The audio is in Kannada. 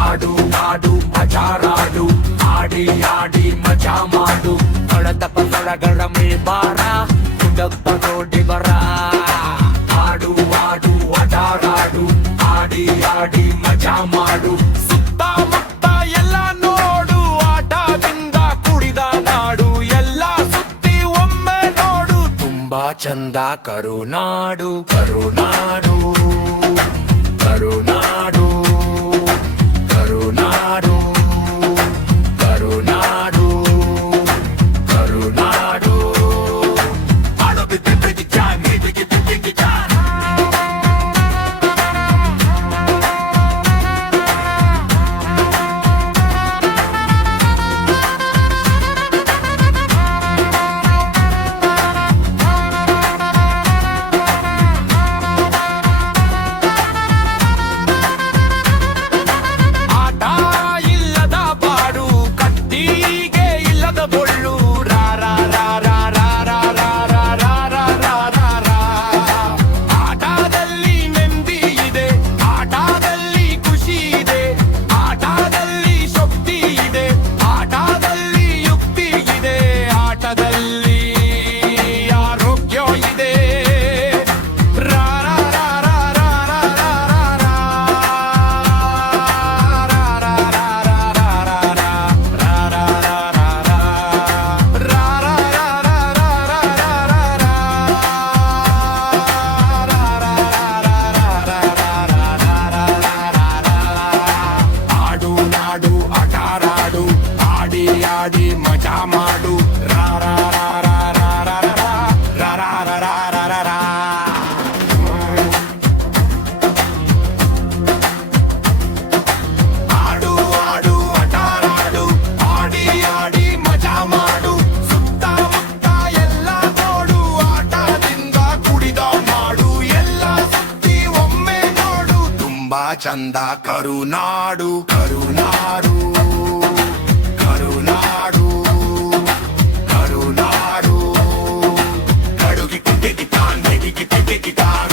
ಆಡು ಆಡು ಮಜಾರಾಡು ಆಡಿ ಆಡಿ ಮಜಾ ಮಾಡು ಕಳೆದ ಪಸರಗಳ ಮೇಲ್ಬಾರ ಕುಡಪ್ಪ ನೋಡಿ ಬರ ಆಡು ಆಡು ಅಡಾರಾಡು ಆಡಿ ಆಡಿ ಮಜಾ ಮಾಡು ಸುತ್ತಮುತ್ತ ಎಲ್ಲ ನೋಡು ಆಟದಿಂದ ಕುಡಿದ ನಾಡು ಎಲ್ಲ ಸುತ್ತಿ ಒಮ್ಮೆ ನೋಡು ತುಂಬಾ ಚಂದ ಕರುನಾಡು ಕರುನಾಡು ಕರುನಾಡು ಕರುನಾಡು ಕರುನಾಡು ಕರುನಾಡು ಆಡು ಬಿದ್ದೆ ಬಿದ್ದಿ ಜಾನ್ ಬಿದ್ದಿ ಬಿದ್ದಿ ಜಾನ್ ಆಡಿ ಮಜಾ ಮಾಡು ರಾ ರಾ ರಾ ರಾ ರಾ ರಾ ರಾ ರಾ ರಾ ರಾ ರಾ ರಾ ಆಡು ಆಡು ಆಟಾರಾಡು ಆಡಿ ಆಡಿ ಮಜಾ ಮಾಡು ಸುತ್ತಮುತ್ತ ಎಲ್ಲ ನೋಡು ಆಟದಿಂದ ಕುಡಿದ ಮಾಡು ಎಲ್ಲ ಸುತ್ತಿ ಒಮ್ಮೆ ನೋಡು ತುಂಬಾ ಚಂದ ಕರುನಾಡು ಕರುನಾಡು ಕರುನಾಡು ಕರುನಾಡು ಕಡುಗಿ ಕುಟ್ಟಿಗಿ ತಾನ್ ಬೆಗಿಗಿ ತಿಟ್ಟಿಗಿ ತಾನ್